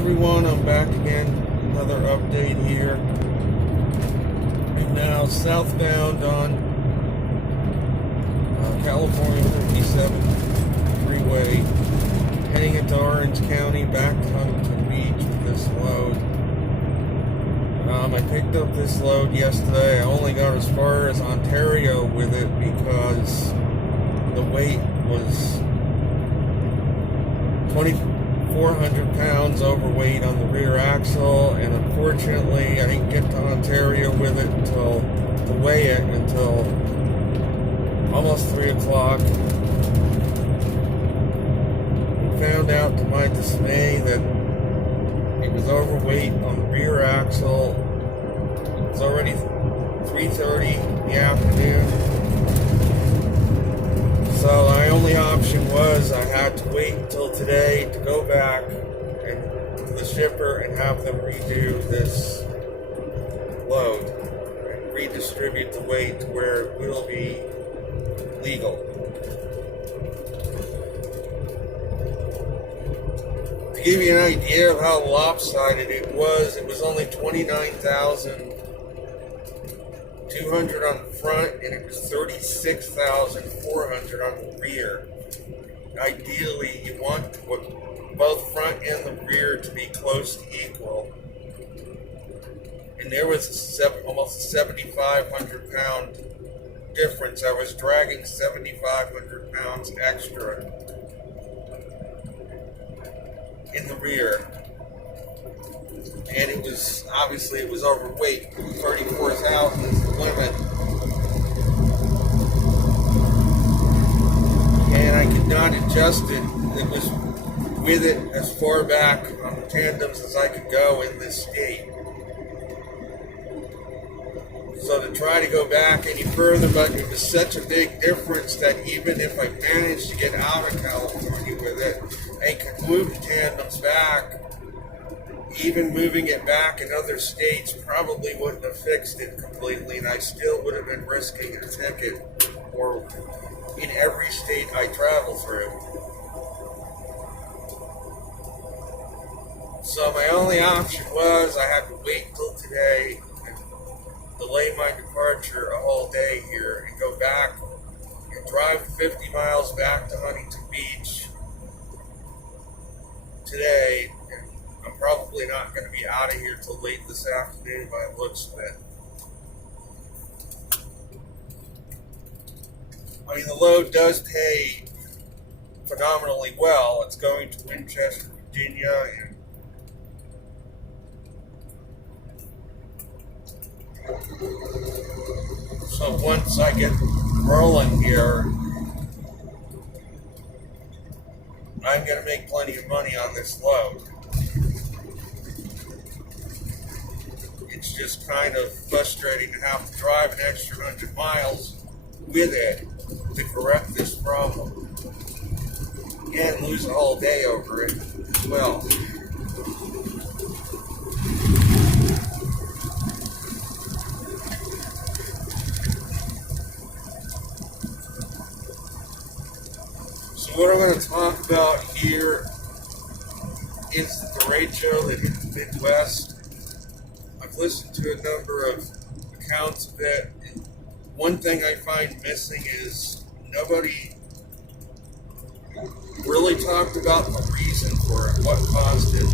everyone, I'm back again. Another update here. I'm now southbound on California 57 freeway, heading into Orange County, back to Huntington Beach with this load. I picked up this load yesterday. I only got as far as Ontario with it because the weight was 2,400 pounds overweight on the rear axle, and unfortunately I didn't get to Ontario with it to weigh it until almost 3 o'clock. Found out to my dismay that it was overweight on the rear axle. It's already 3:30 in the afternoon. So my only option was I had to wait until today to go back and to the shipper and have them redo this load and redistribute the weight to where it will be legal. To give you an idea of how lopsided it was only 29,200 on the front, and it was 36,400 on the rear. Ideally, you want both front and the rear to be close to equal. And there was almost a 7,500 pound difference. I was dragging 7,500 pounds extra in the rear. And it was overweight. 34,000 is the limit. And I could not adjust it. It was with it as far back on the tandems as I could go in this state. So to try to go back any further, but it was such a big difference that even if I managed to get out of California with it, I could move the tandems back. Even moving it back in other states probably wouldn't have fixed it completely, and I still would have been risking a ticket or in every state I travel through. So my only option was I had to wait till today and delay my departure a whole day here and go back and drive 50 miles back to Huntington Beach today. I'm probably not going to be out of here till late this afternoon by the looks of it. I mean, the load does pay phenomenally well. It's going to Winchester, Virginia, and so once I get rolling here, I'm going to make plenty of money on this load. It's just kind of frustrating to have to drive an extra 100 miles with it to correct this problem and lose a whole day over it as well. So what I'm going to talk about here is the Durecho that hit the Midwest. I've listened to a number of accounts of it, and one thing I find missing is nobody really talked about the reason for it, what caused it.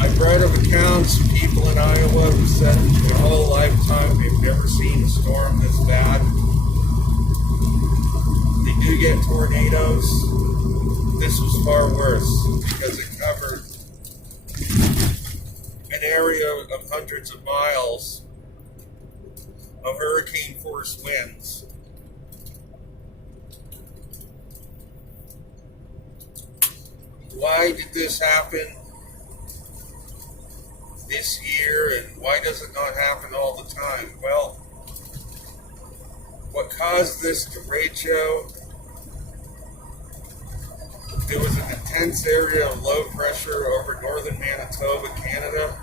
I've read of accounts of people in Iowa who said their whole lifetime they've never seen a storm this bad. They do get tornadoes. This was far worse because it covered an area of hundreds of miles of hurricane force winds. Why did this happen this year, and why does it not happen all the time? Well, what caused this Durecho? There was an intense area of low pressure over northern Manitoba, Canada.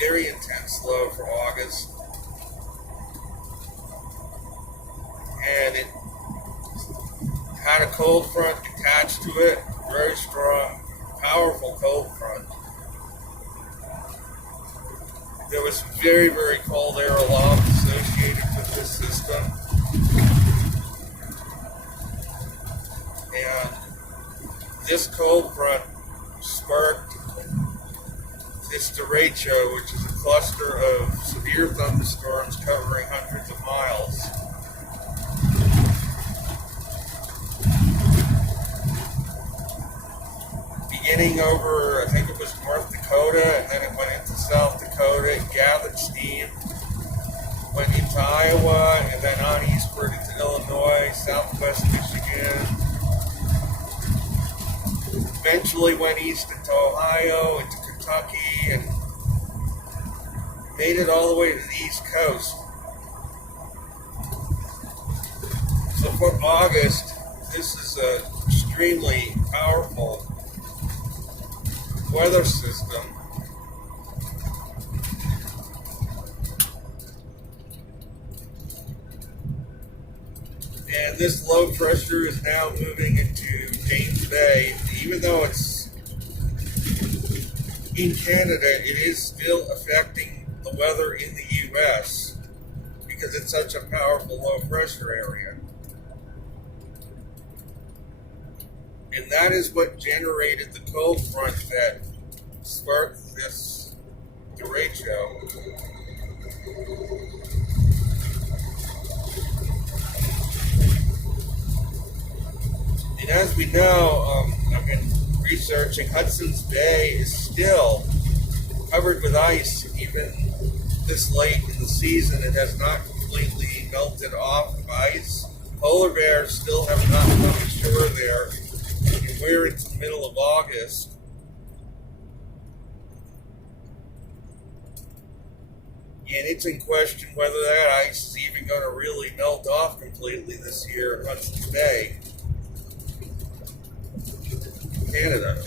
Very intense low for August. And it had a cold front attached to it. Very strong, powerful cold front. There was very, very cold air aloft associated with this system. And this cold front sparked this derecho, which is a cluster of severe thunderstorms covering hundreds of miles. Beginning over, I think it was North Dakota, and then it went into South Dakota, it gathered steam, went into Iowa, and then on eastward into Illinois, southwest Michigan. Eventually went east into Ohio, into Kentucky, and made it all the way to the East Coast. So for August, this is an extremely powerful weather system. And this low pressure is now moving into James Bay. Even though it's in Canada, it is still affecting the weather in the U.S. because it's such a powerful low pressure area. And that is what generated the cold front that sparked this derecho. And as we know, I've been researching, Hudson's Bay is still covered with ice even this late in the season. It has not completely melted off of ice. Polar bears still have not come ashore there. And we're into the middle of August. And it's in question whether that ice is even going to really melt off completely this year in Hudson's Bay, Canada.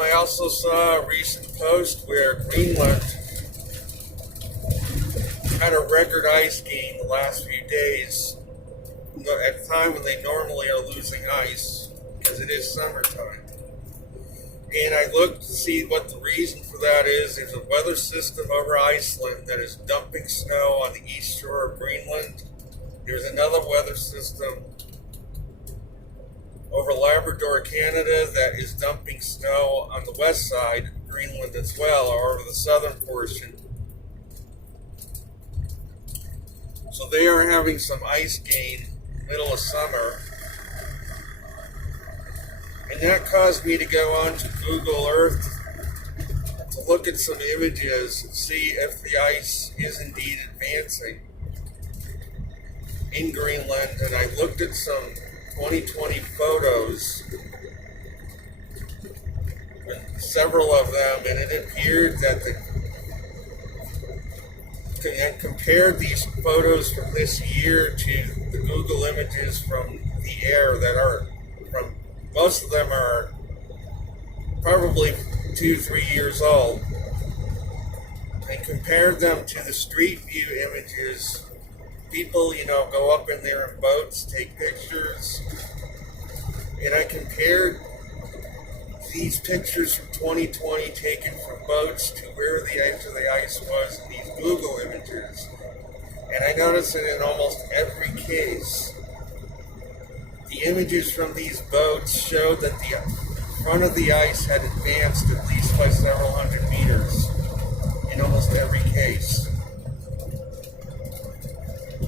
I also saw a recent post where Greenland had a record ice gain the last few days at a time when they normally are losing ice because it is summertime. And I looked to see what the reason for that is. There's a weather system over Iceland that is dumping snow on the east shore of Greenland. There's another weather system over Labrador, Canada, that is dumping snow on the west side of Greenland as well, or over the southern portion. So they are having some ice gain in the middle of summer. And that caused me to go on to Google Earth to look at some images and see if the ice is indeed advancing in Greenland. And I looked at some 2020 photos, several of them, and it appeared that and compared these photos from this year to the Google images from the air that are from, most of them are probably 2-3 years old, and compared them to the street view images. People, go up in there in boats, take pictures, and I compared these pictures from 2020 taken from boats to where the edge of the ice was in these Google images. And I noticed that in almost every case, the images from these boats showed that the front of the ice had advanced at least by several hundred meters in almost every case.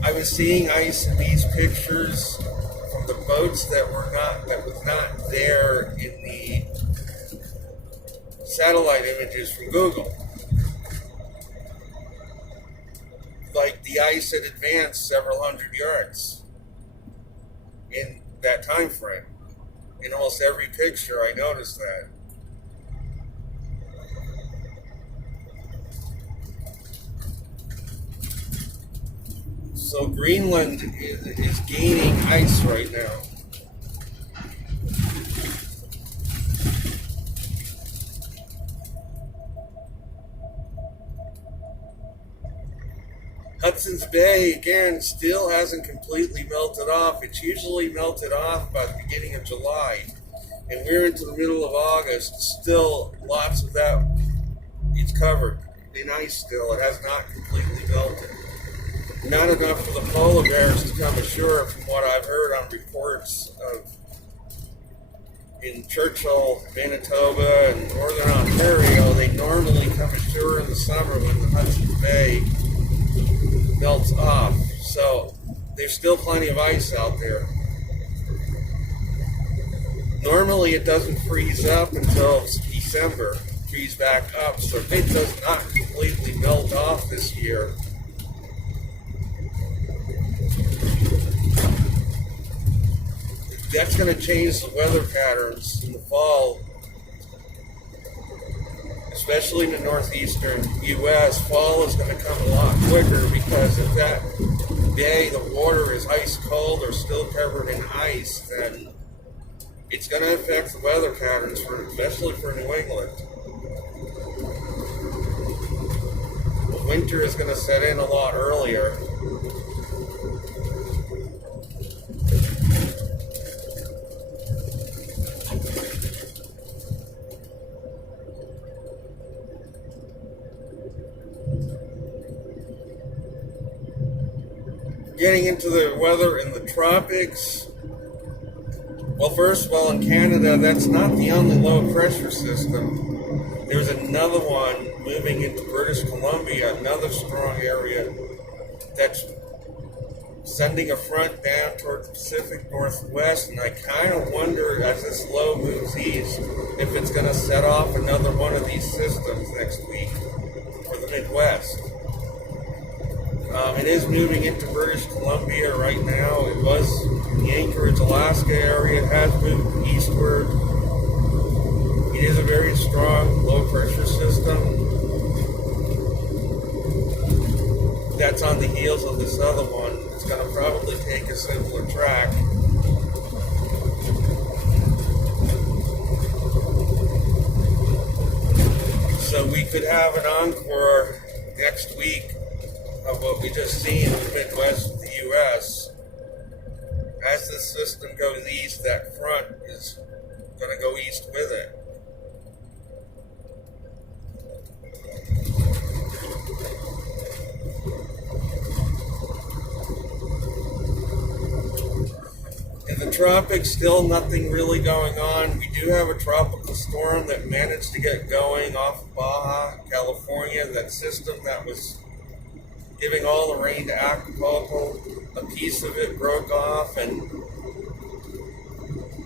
I was seeing ice in these pictures from the boats that was not there in the satellite images from Google. Like the ice had advanced several hundred yards in that time frame. In almost every picture, I noticed that. So Greenland is gaining ice right now. Hudson's Bay, again, still hasn't completely melted off. It's usually melted off by the beginning of July. And we're into the middle of August. Still, lots of that is covered in ice still. It has not completely melted. Not enough for the polar bears to come ashore, from what I've heard on reports of in Churchill, Manitoba, and northern Ontario. They normally come ashore in the summer when the Hudson's Bay melts off. So there's still plenty of ice out there. Normally it doesn't freeze up until December, freeze back up. So if it does not completely melt off this year, that's going to change the weather patterns in the fall, especially in the northeastern U.S. Fall is going to come a lot quicker because if that bay, the water is ice cold or still covered in ice, then it's going to affect the weather patterns, especially for New England. The winter is going to set in a lot earlier. Getting into the weather in the tropics. Well, first of all, in Canada, that's not the only low pressure system. There's another one moving into British Columbia, another strong area that's sending a front down towards the Pacific Northwest, and I kind of wonder, as this low moves east, if it's going to set off another one of these systems next week for the Midwest. It is moving into British Columbia right now. It was in the Anchorage, Alaska area. It has moved eastward. It is a very strong low-pressure system that's on the heels of this other one. It's going to probably take a similar track. So we could have an encore next week of what we just seen in the Midwest of the U.S. As this system goes east, that front is going to go east with it. In the tropics, still nothing really going on. We do have a tropical storm that managed to get going off of Baja, California. That system that was giving all the rain to Acapulco, a piece of it broke off and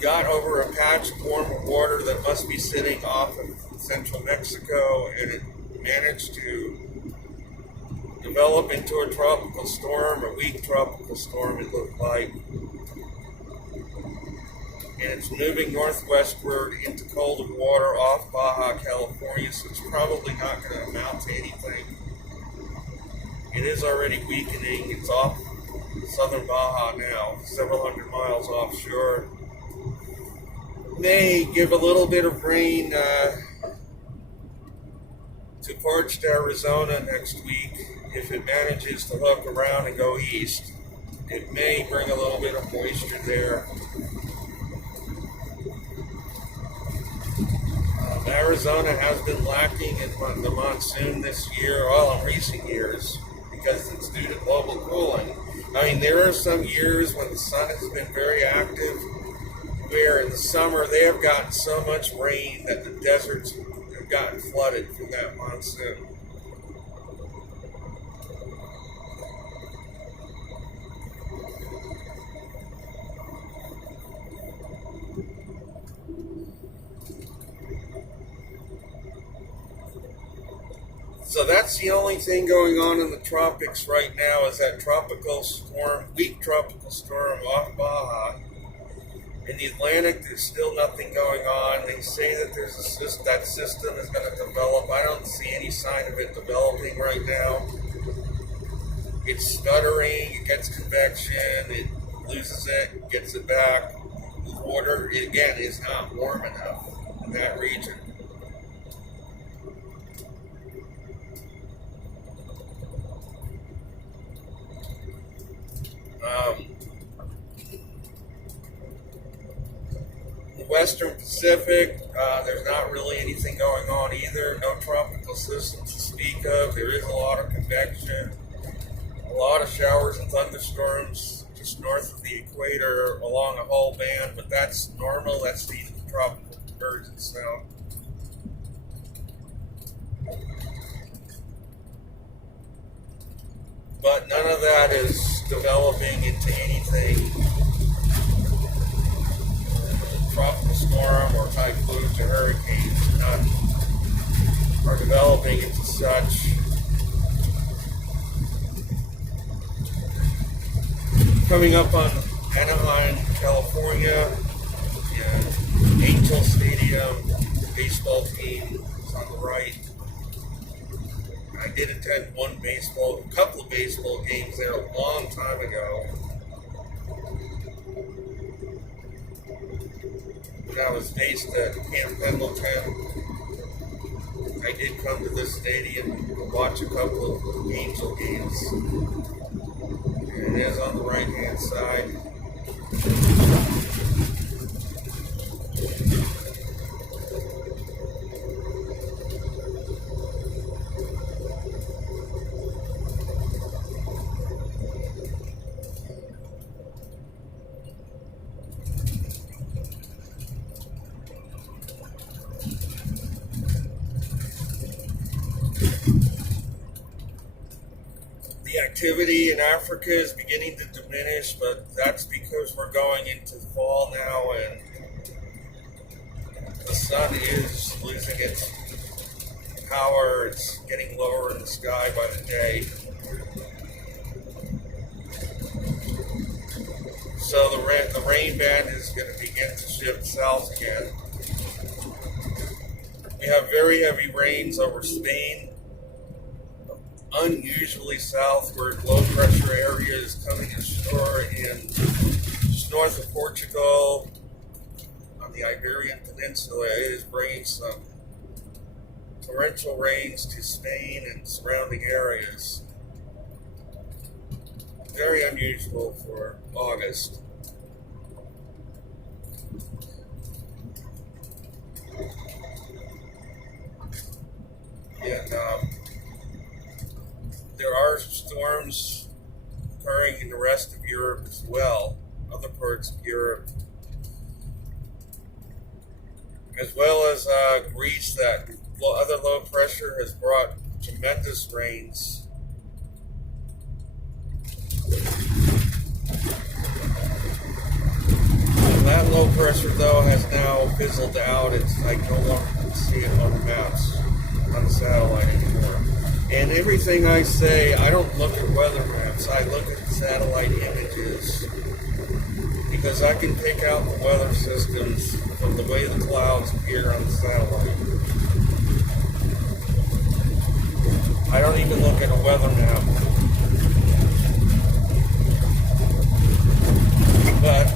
got over a patch of warmer water that must be sitting off of central Mexico, and it managed to develop into a tropical storm, a weak tropical storm it looked like. And it's moving northwestward into colder water off Baja, California, so it's probably not going to amount to anything. It is already weakening. It's off southern Baja now, several hundred miles offshore. May give a little bit of rain to parched Arizona next week if it manages to hook around and go east. It may bring a little bit of moisture there. Arizona has been lacking in the monsoon this year, all in recent years, because it's due to global cooling. I mean, there are some years when the sun has been very active, where in the summer they have gotten so much rain that the deserts have gotten flooded from that monsoon. So that's the only thing going on in the tropics right now, is that tropical storm, weak tropical storm off Baja. In the Atlantic, there's still nothing going on. They say that that system is going to develop. I don't see any sign of it developing right now. It's stuttering, it gets convection, it loses it, gets it back. The water, again, is not warm enough in that region. Western Pacific, there's not really anything going on either. No tropical systems to speak of. There is a lot of convection, a lot of showers and thunderstorms just north of the equator along a whole band, but that's normal. That's the tropical convergence now. But none of that is developing into anything tropical storm or typhoons or hurricanes. None are developing into such. Coming up on Anaheim, California, and Angel Stadium, baseball team is on the right. I did attend a couple of baseball games there a long time ago. When I was based at Camp Pendleton, I did come to this stadium and watch a couple of Angel games. And it is on the right-hand side. The activity in Africa is beginning to diminish, but that's because we're going into fall now and the sun is losing its power. It's getting lower in the sky by the day. So the rain band is going to begin to shift south again. We have very heavy rains over Spain, unusually southward. Low pressure area is coming ashore in just north of Portugal on the Iberian Peninsula. It is bringing some torrential rains to Spain and surrounding areas. Very unusual for August. And there are storms occurring in the rest of Europe as well, other parts of Europe, as well as Greece. That other low pressure has brought tremendous rains. And that low pressure, though, has now fizzled out. I no longer can see it on the maps, on the satellite anymore. And everything I say, I don't look at weather maps. I look at satellite images because I can pick out the weather systems from the way the clouds appear on the satellite. I don't even look at a weather map. But,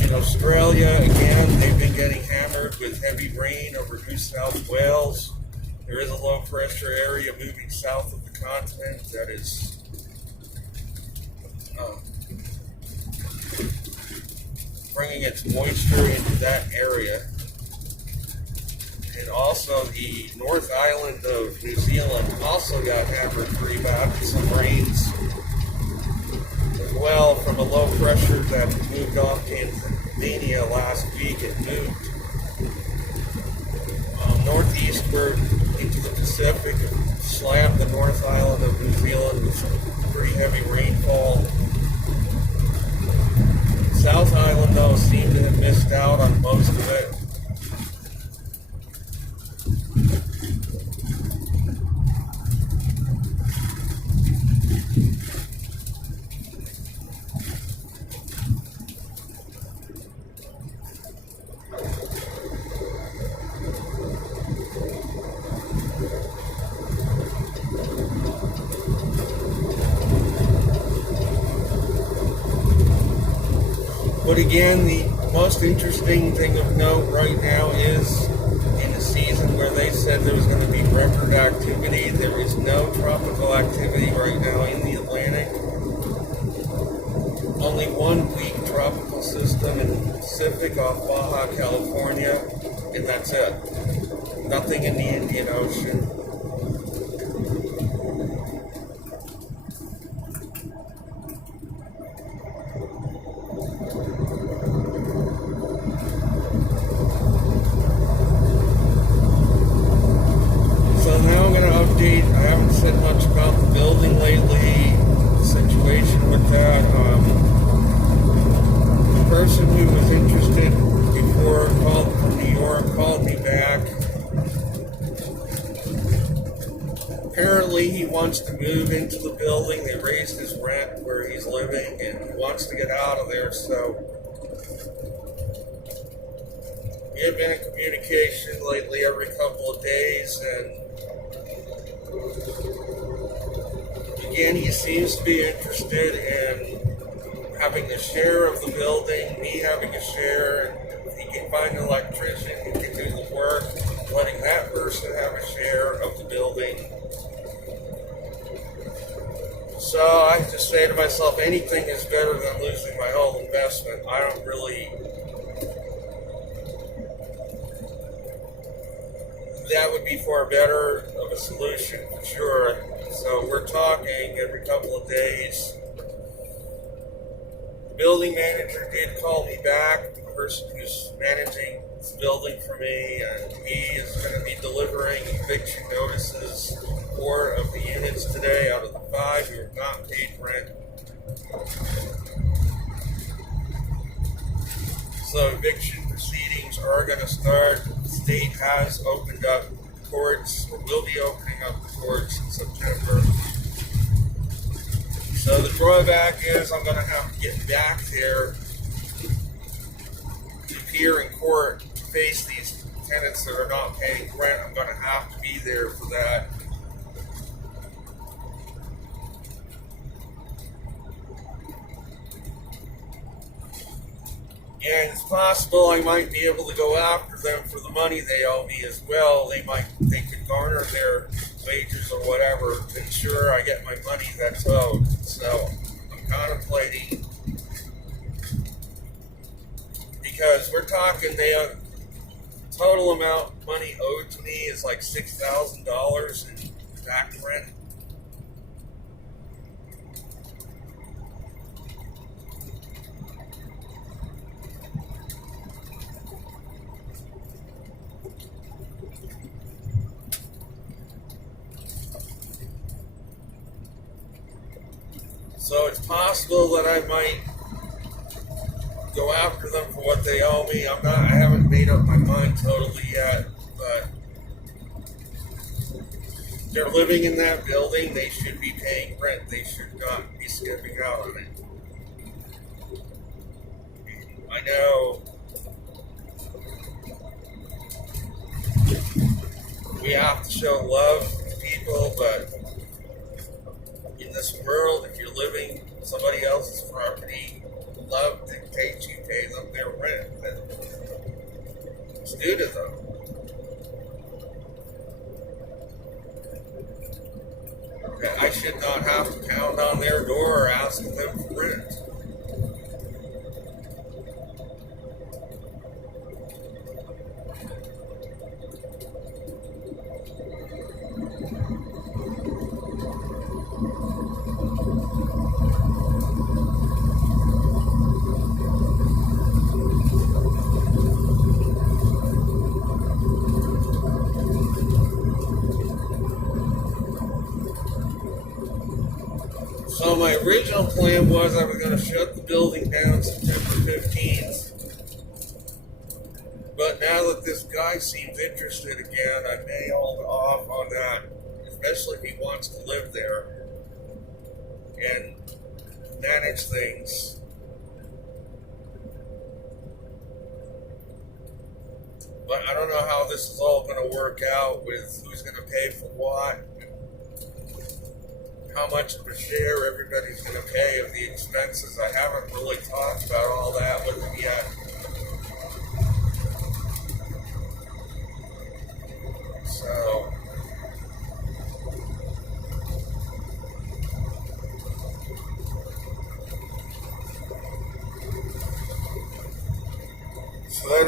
in Australia, again, they've been getting hammered with heavy rain over New South Wales. There is a low pressure area moving south of the continent that is bringing its moisture into that area. And also the North Island of New Zealand also got hammered pretty bad with some rains as well from a low pressure that moved off Tasmania last week. It moved northeastward into the Pacific and slammed the North Island of New Zealand with some pretty heavy rainfall. South Island, though, seemed to have missed out on most of it. But again, the most interesting thing of note right now is in a season where they say said there was going to be record activity. There is no tropical activity right now in the Atlantic. Only 1 weak tropical system in the Pacific off Baja, California, and that's it. Nothing in the Indian Ocean. So now I'm going to update. I haven't said much about the building lately, the situation with that. The person who was interested before called from New York called me back. Apparently he wants to move into the building. They raised his rent where he's living and he wants to get out of there. So we have been in communication lately every couple of days, and again, he seems to be interested in having a share of the building, me having a share, and if he can find an electrician who can do the work, letting that person have a share of the building. So I just say to myself, anything is better than losing my whole investment. I don't really... That would be far better of a solution, for sure. So we're talking every couple of days. The building manager did call me back, the person who's managing this building for me, and he is going to be delivering eviction notices. 4 of the units today out of the 5 who have not paid rent. So eviction proceedings are going to start. The state has opened up courts, or will be opening up the courts in September. So the drawback is I'm going to have to get back there to appear in court to face these tenants that are not paying rent. I'm going to have to be there for that. And it's possible I might be able to go after them for the money they owe me as well. They could garner their wages or whatever to ensure I get my money that's owed. So I'm contemplating, because we're talking the total amount of money owed to me is like $6,000 in back rent. So it's possible that I might go after them for what they owe me. I haven't made up my mind totally yet, but they're living in that building. They should be paying rent. They should not be skipping out on it. I know we have to show love to people, but in this world, if you're living on somebody else's property, love dictates you pay them their rent that's due to them. Okay, I should not have to pound on their door asking them for rent. So my original plan was I was going to shut the building down September 15th. But now that this guy seems interested again, I may hold off on that, especially if he wants to live there and manage things. But I don't know how this is all going to work out with who's going to pay for what, how much of a share everybody's going to pay of the expenses. I haven't really talked about all that with them yet. So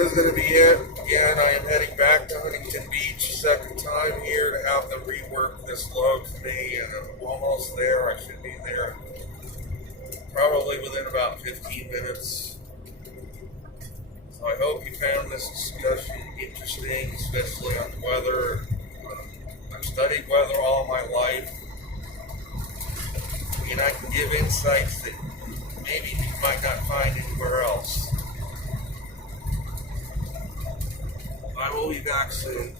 is going to be it. Again, I am heading back to Huntington Beach, second time here to have them rework this load for me, and I'm almost there. I should be there probably within about 15 minutes. So I hope you found this discussion interesting, especially on weather. I've studied weather all my life, and I can give insights that maybe you might not find anywhere else. I will be back soon.